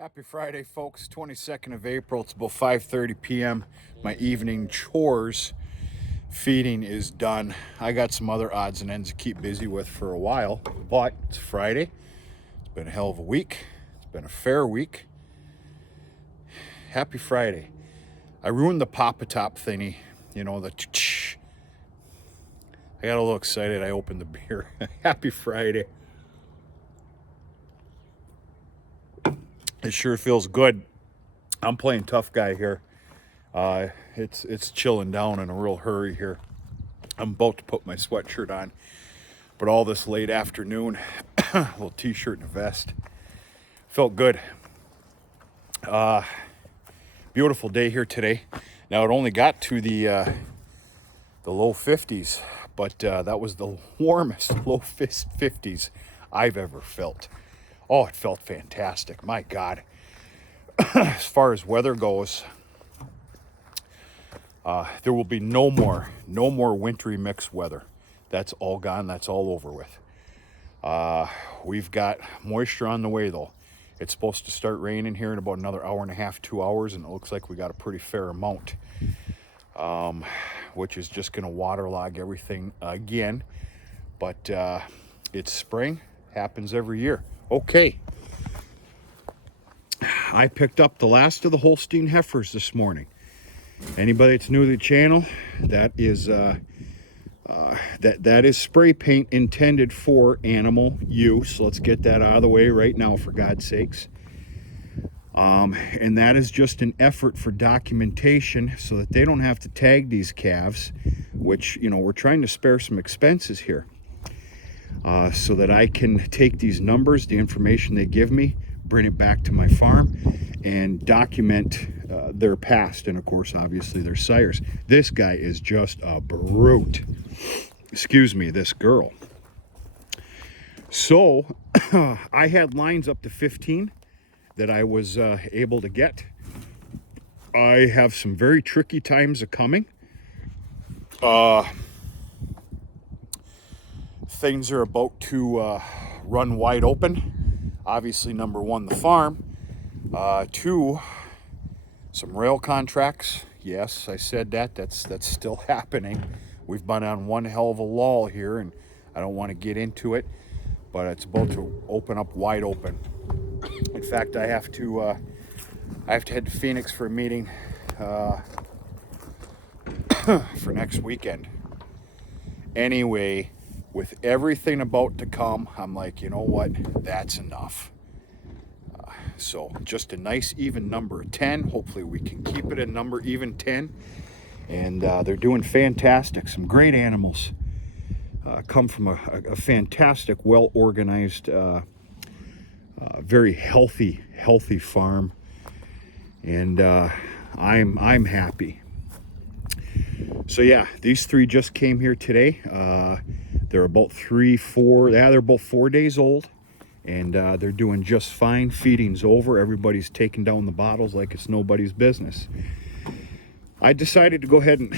Happy Friday, folks. 22nd of April. It's about 5:30 p.m. My evening chores feeding is done. I got some other odds and ends to keep busy with for a while, but it's Friday. It's been a hell of a week. It's been a fair week. Happy Friday. I ruined the Papa Top thingy, you know, the I got a little excited. I opened the beer. Happy Friday. It sure feels good. I'm playing tough guy here. It's chilling down in a real hurry here. I'm about to put my sweatshirt on, but all this late afternoon, a little t-shirt and a vest, felt good. Beautiful day here today. Now it only got to the low 50s, but that was the warmest low 50s I've ever felt. Oh, it felt fantastic. My God. As far as weather goes, there will be no more wintry mixed weather. That's all gone. That's all over with. We've got moisture on the way, though. It's supposed to start raining here in about another hour and a half, 2 hours, and it looks like we got a pretty fair amount, which is just going to waterlog everything again. But it's spring. Happens every year. Okay. I picked up the last of the Holstein heifers this morning. Anybody that's new to the channel, that is that is spray paint intended for animal use. Let's get that out of the way right now, for God's sakes. And that is just an effort for documentation so that they don't have to tag these calves, which, you know, we're trying to spare some expenses here. So that I can take these numbers, the information they give me, bring it back to my farm and document their past and, of course, obviously their sires. This guy is just a brute. Excuse me, this girl. So I had lines up to 15 that I was able to get. I have some very tricky times of coming. Things are about to run wide open. Obviously, number one, the farm. Two, some rail contracts. Yes, I said that. That's still happening. We've been on one hell of a lull here, and I don't want to get into it, but it's about to open up wide open. In fact, I have to head to Phoenix for a meeting for next weekend. Anyway, with everything about to come, I'm like, you know what? That's enough. So just a nice even number of 10. Hopefully we can keep it a number even 10. And they're doing fantastic. Some great animals come from a fantastic, well-organized, very healthy farm. And I'm happy. So yeah, these three just came here today. They're about 4 days old, and they're doing just fine. Feeding's over. Everybody's taking down the bottles like it's nobody's business. I decided to go ahead and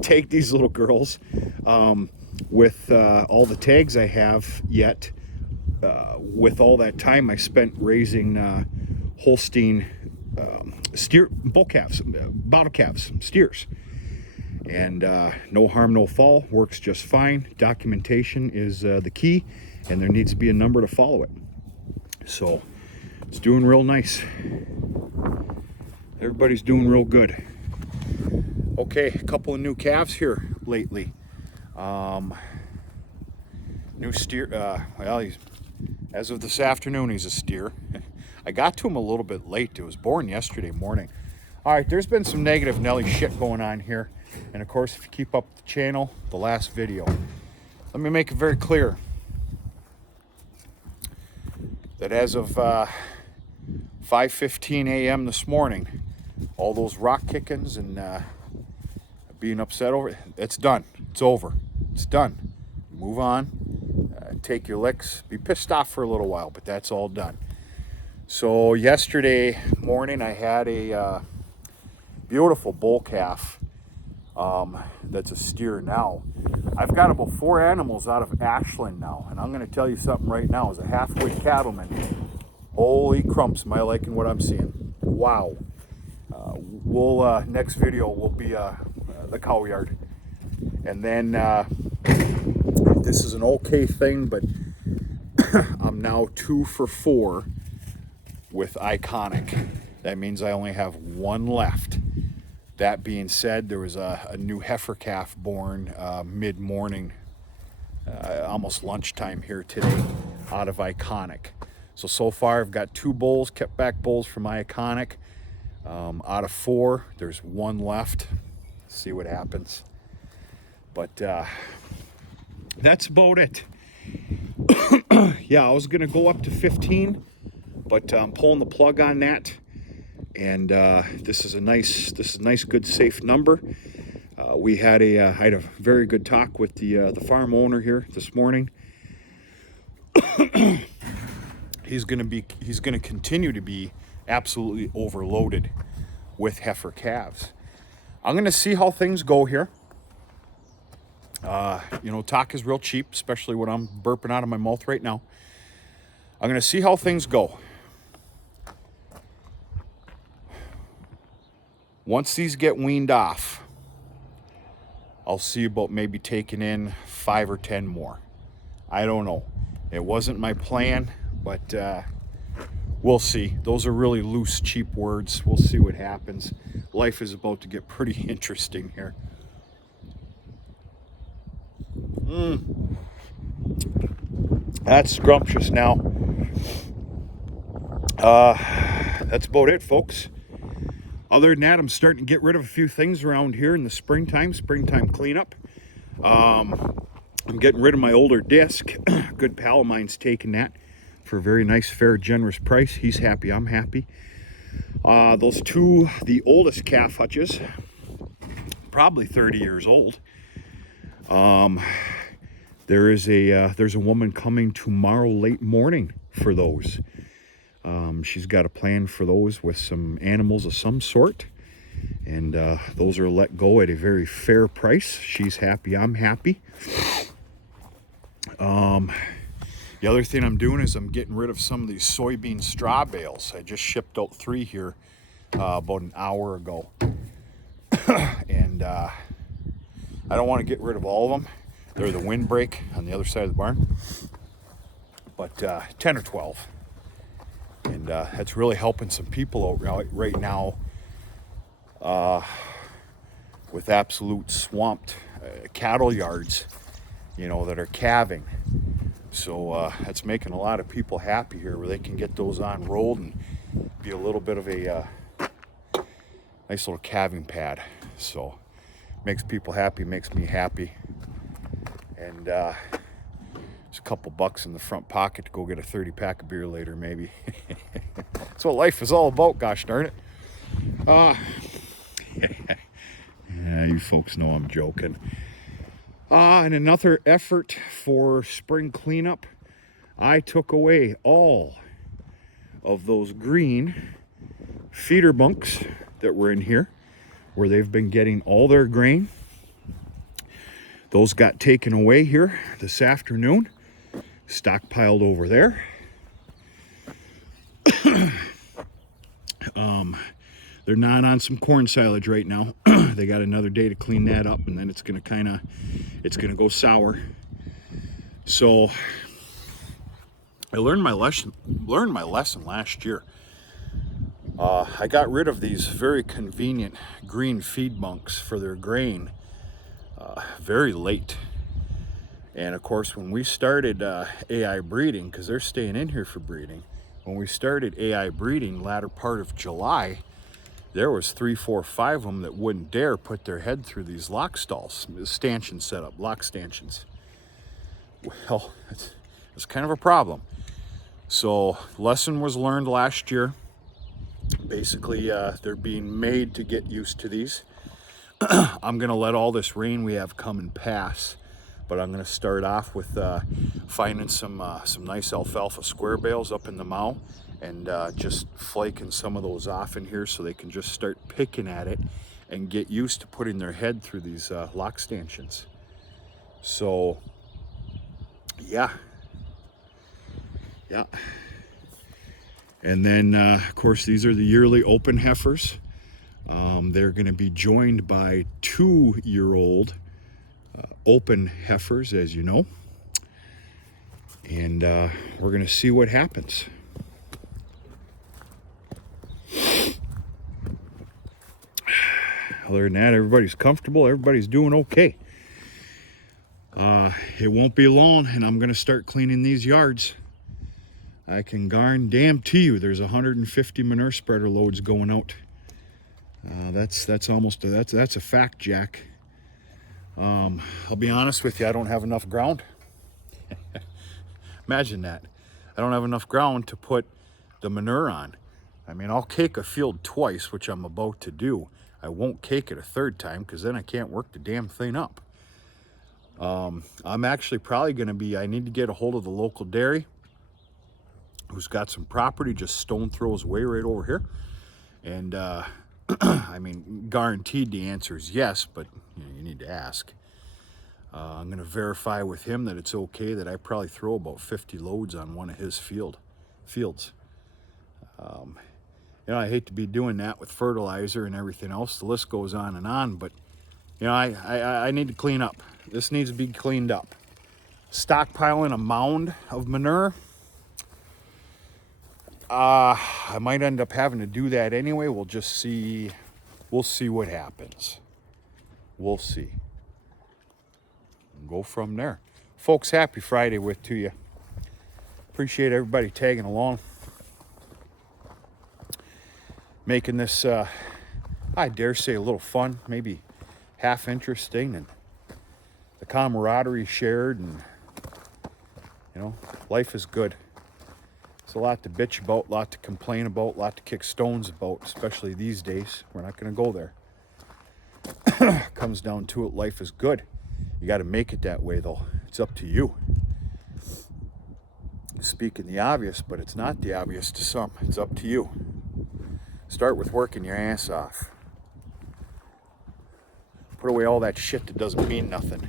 take these little girls with all the tags I have yet, with all that time I spent raising Holstein bull calves, bottle calves, steers. And no harm, no foul, works just fine. Documentation is the key, and there needs to be a number to follow it. So it's doing real nice. Everybody's doing real good. Okay, a couple of new calves here lately. New steer. Well, as of this afternoon, he's a steer. I got to him a little bit late. It was born yesterday morning. All right, there's been some negative Nelly shit going on here. And of course, if you keep up with the channel, the last video. Let me make it very clear that as of 5:15 a.m. this morning, all those rock kickings and being upset over it, it's done. It's over. It's done. Move on. Take your licks. Be pissed off for a little while, but that's all done. So yesterday morning, I had a beautiful bull calf. That's a steer now. I've got about 4 animals out of Ashland now, and I'm going to tell you something right now. As a half-wit cattleman, Holy crumps, am I liking what I'm seeing. Wow. We'll next video will be the cow yard. And then this is an okay thing, but I'm now 2 for 4 with Iconic. That means I only have one left. That being said, there was a new heifer calf born mid-morning, almost lunchtime here today, out of Iconic. So far I've got 2 bulls, kept back bulls from Iconic. Out of 4, there's 1 left. See what happens. But that's about it. Yeah, I was gonna go up to 15, but I'm pulling the plug on that. And this is a nice, good, safe number. I had a very good talk with the farm owner here this morning. He's gonna continue to be absolutely overloaded with heifer calves. I'm gonna see how things go here. You know, talk is real cheap, especially when I'm burping out of my mouth right now. I'm gonna see how things go. Once these get weaned off, I'll see about maybe taking in 5 or 10 more. I don't know. It wasn't my plan, but we'll see. Those are really loose, cheap words. We'll see what happens. Life is about to get pretty interesting here. That's scrumptious now. That's about it, folks. Other than that, I'm starting to get rid of a few things around here in the springtime cleanup. I'm getting rid of my older disc. A good pal of mine's taking that for a very nice, fair, generous price. He's happy, I'm happy. Those 2, the oldest calf hutches, probably 30 years old. There's a woman coming tomorrow late morning for those. She's got a plan for those with some animals of some sort, and those are let go at a very fair price. She's happy, I'm happy. The other thing I'm doing is I'm getting rid of some of these soybean straw bales. I just shipped out 3 here about an hour ago. And I don't want to get rid of all of them. They're the windbreak on the other side of the barn. But 10 or 12. And that's really helping some people out right now with absolute swamped cattle yards, you know, that are calving. So that's making a lot of people happy here, where they can get those on rolled and be a little bit of a nice little calving pad. So makes people happy, makes me happy. And there's a couple bucks in the front pocket to go get a 30-pack of beer later, maybe. That's what life is all about, gosh darn it. Yeah, you folks know I'm joking. And another effort for spring cleanup, I took away all of those green feeder bunks that were in here, where they've been getting all their grain. Those got taken away here this afternoon, stockpiled over there. They're not on some corn silage right now. They got another day to clean that up, and then it's gonna go sour. So I learned my lesson last year. I got rid of these very convenient green feed bunks for their grain very late. And of course, when we started AI breeding, because they're staying in here for breeding, when we started AI breeding latter part of July, there was 3, 4, 5 of them that wouldn't dare put their head through these lock stalls, stanchion setup, lock stanchions. Well, it's kind of a problem. So lesson was learned last year. Basically, they're being made to get used to these. I'm gonna let all this rain we have come and pass, but I'm gonna start off with finding some nice alfalfa square bales up in the mow, and just flaking some of those off in here so they can just start picking at it and get used to putting their head through these lock stanchions. So yeah. And then, of course, these are the yearly open heifers. They're going to be joined by 2-year-old open heifers, as you know. And we're going to see what happens. Other than that, everybody's comfortable. Everybody's doing okay. It won't be long, and I'm going to start cleaning these yards. I can guarantee you there's 150 manure spreader loads going out. That's a fact, Jack. I'll be honest with you, I don't have enough ground. Imagine that. I don't have enough ground to put the manure on. I mean, I'll cake a field twice, which I'm about to do. I won't cake it a third time because then I can't work the damn thing up. I'm actually probably going to be, I need to get a hold of the local dairy who's got some property just stone throws away right over here. And I mean, guaranteed the answer is yes, but you need to ask. I'm going to verify with him that it's okay that I probably throw about 50 loads on one of his fields. I hate to be doing that with fertilizer and everything else. The list goes on, but I need to clean up. This needs to be cleaned up. Stockpiling a mound of manure, I might end up having to do that anyway. We'll just see. We'll see what happens. We'll see. Go from there. Folks, happy Friday to you. Appreciate everybody tagging along. Making this, I dare say, a little fun, maybe half interesting, and the camaraderie shared, and life is good. It's a lot to bitch about, a lot to complain about, a lot to kick stones about, especially these days. We're not going to go there. Comes down to it, life is good. You got to make it that way, though. It's up to you. Speaking the obvious, but it's not the obvious to some. It's up to you. Start with working your ass off. Put away all that shit that doesn't mean nothing.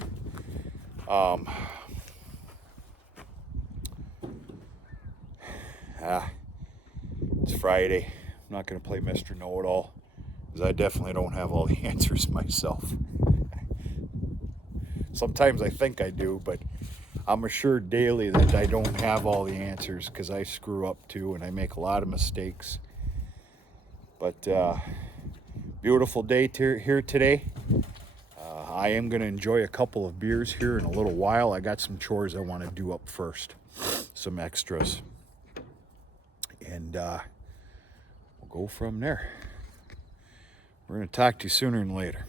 It's Friday. I'm not going to play Mr. Know-It-All because I definitely don't have all the answers myself. Sometimes I think I do, but I'm assured daily that I don't have all the answers because I screw up too and I make a lot of mistakes. But beautiful day here today. I am going to enjoy a couple of beers here in a little while. I got some chores I want to do up first, some extras. And we'll go from there. We're going to talk to you sooner than later.